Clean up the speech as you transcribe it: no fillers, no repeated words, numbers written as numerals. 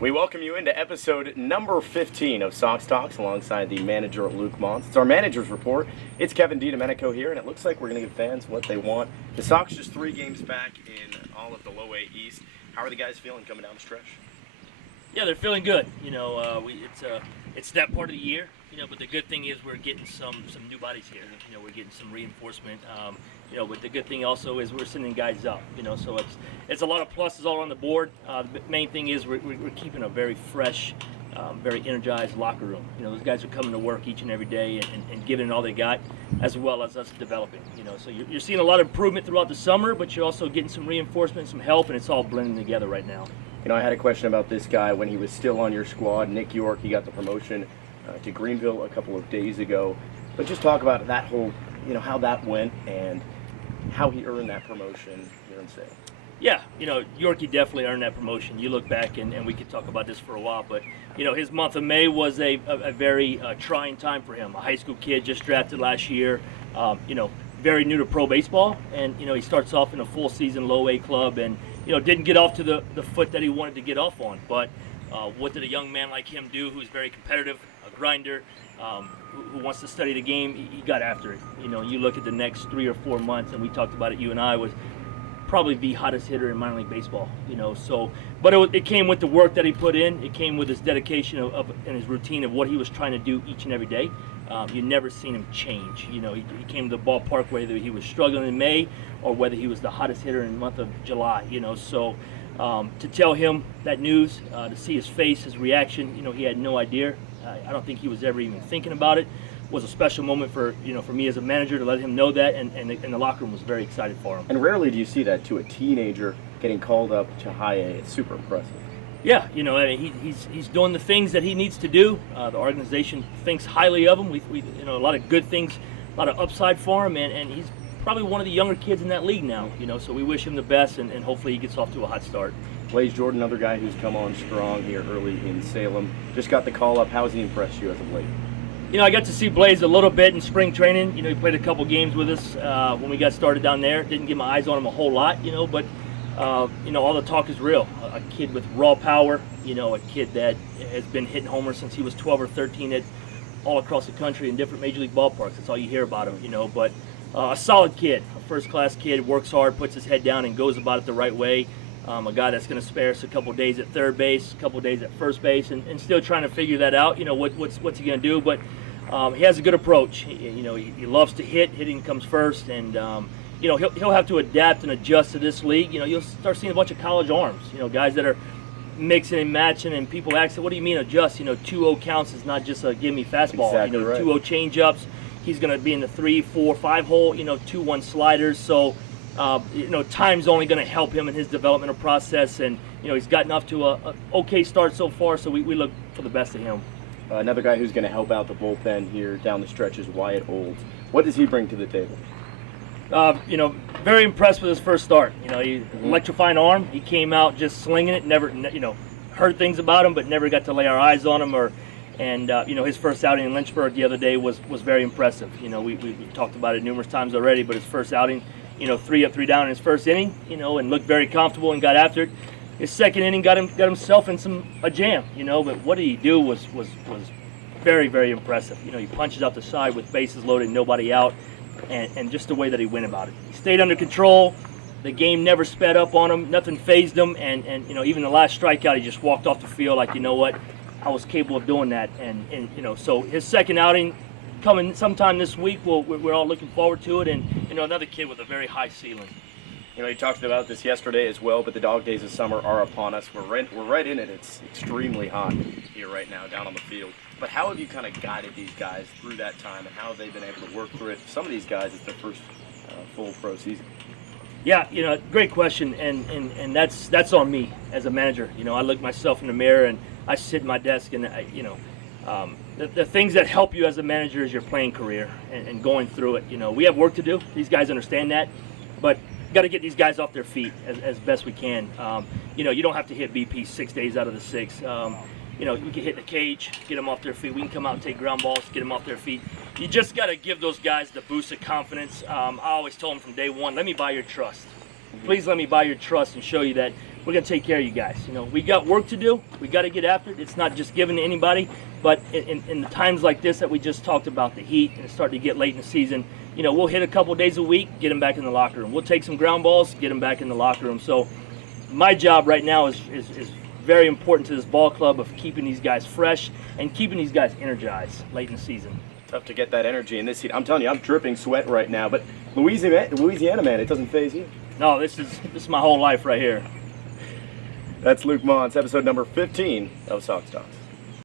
We welcome you into episode number 15 of Sox Talks alongside the manager Luke Mons. It's our manager's report. It's Kevin DiDomenico here, and it looks like we're going to give fans what they want. The Sox just 3 games back in all of the Low A East. How are the guys feeling coming down the stretch? Yeah, they're feeling good. It's that part of the year. But the good thing is we're getting some new bodies here. We're getting some reinforcement. But the good thing also is we're sending guys up. So it's a lot of pluses all on the board. The main thing is we're keeping a very fresh, very energized locker room. Those guys are coming to work each and every day and giving it all they got, as well as us developing. So you're seeing a lot of improvement throughout the summer, but you're also getting some reinforcement, some help, and it's all blending together right now. I had a question about this guy when he was still on your squad. Nick Yorke, he got the promotion to Greenville a couple of days ago. But just talk about that whole, how that went and how he earned that promotion here in Salem. Yeah, Yorkie definitely earned that promotion. You look back, and we could talk about this for a while, but, his month of May was a very trying time for him. A high school kid just drafted last year, very new to pro baseball, and, he starts off in a full season Low A club and, didn't get off to the foot that he wanted to get off on. But what did a young man like him do who's very competitive, a grinder, who wants to study the game? He got after it. You look at the next 3 or 4 months, and we talked about it, you and I, was probably the hottest hitter in minor league baseball. But it came with the work that he put in. It came with his dedication and his routine of what he was trying to do each and every day. You never seen him change. He came to the ballpark whether he was struggling in May or whether he was the hottest hitter in the month of July. To tell him that news, to see his face, his reaction, he had no idea. I don't think he was ever even thinking about it. It was a special moment for me as a manager to let him know that, and the locker room was very excited for him. And rarely do you see that to a teenager getting called up to high A. It's super impressive. Yeah, he's doing the things that he needs to do. The organization thinks highly of him. We a lot of good things, a lot of upside for him, and he's probably one of the younger kids in that league now. So we wish him the best, and hopefully he gets off to a hot start. Blaze Jordan, another guy who's come on strong here early in Salem. Just got the call up. How has he impressed you as of late? I got to see Blaze a little bit in spring training. He played a couple games with us when we got started down there. Didn't get my eyes on him a whole lot, but all the talk is real. A kid with raw power, a kid that has been hitting homers since he was 12 or 13 all across the country in different major league ballparks. That's all you hear about him, but a solid kid, a first-class kid, works hard, puts his head down, and goes about it the right way. A guy that's going to spare us a couple days at third base, a couple days at first base, and still trying to figure that out. What's he going to do? But he has a good approach. He loves to hit. Hitting comes first, and he'll have to adapt and adjust to this league. You'll start seeing a bunch of college arms. Guys that are mixing and matching, and people ask, "What do you mean adjust?" 2-0 counts is not just a give me fastball. Exactly right. 2-0 changeups. He's going to be in the 3, 4, 5 hole. 2-1 sliders. So. Time's only going to help him in his developmental process, and he's gotten off to a okay start so far. So we look for the best of him. Another guy who's going to help out the bullpen here down the stretch is Wyatt Olds. What does he bring to the table? Very impressed with his first start. He electrifying arm. He came out just slinging it. Never, heard things about him, but never got to lay our eyes on him. His first outing in Lynchburg the other day was very impressive. We've talked about it numerous times already, but his first outing. 3 up, 3 down in his first inning, and looked very comfortable and got after it. His second inning got himself in a jam, but what did he do was very, very impressive. He punches out the side with bases loaded, nobody out, and just the way that he went about it. He stayed under control. The game never sped up on him. Nothing phased him, and even the last strikeout, he just walked off the field like, I was capable of doing that, and so his second outing coming sometime this week. We're all looking forward to it, and another kid with a very high ceiling. You talked about this yesterday as well, but the dog days of summer are upon us. We're right in it. It's extremely hot here right now down on the field. But how have you kind of guided these guys through that time, and how have they been able to work through it? Some of these guys, it's their first full pro season. Yeah, great question, and that's on me as a manager. I look myself in the mirror and I sit at my desk, and the things that help you as a manager is your playing career and going through it. We have work to do. These guys understand that, but got to get these guys off their feet as best we can. You don't have to hit BP 6 days out of the 6. We can hit the cage, get them off their feet. We can come out and take ground balls, get them off their feet. You just got to give those guys the boost of confidence. I always told them from day one, let me buy your trust. Please let me buy your trust and show you that we're going to take care of you guys. You know, we got work to do. We got to get after it. It's not just given to anybody, but in the times like this that we just talked about, the heat, and it's starting to get late in the season, you know, we'll hit a couple days a week, get them back in the locker room. We'll take some ground balls, get them back in the locker room. So my job right now is very important to this ball club of keeping these guys fresh and keeping these guys energized late in the season. Tough to get that energy in this heat. I'm telling you, I'm dripping sweat right now, but Louisiana man, it doesn't faze you. No, this is my whole life right here. That's Luke Mons, episode number 15 of Sox Talks.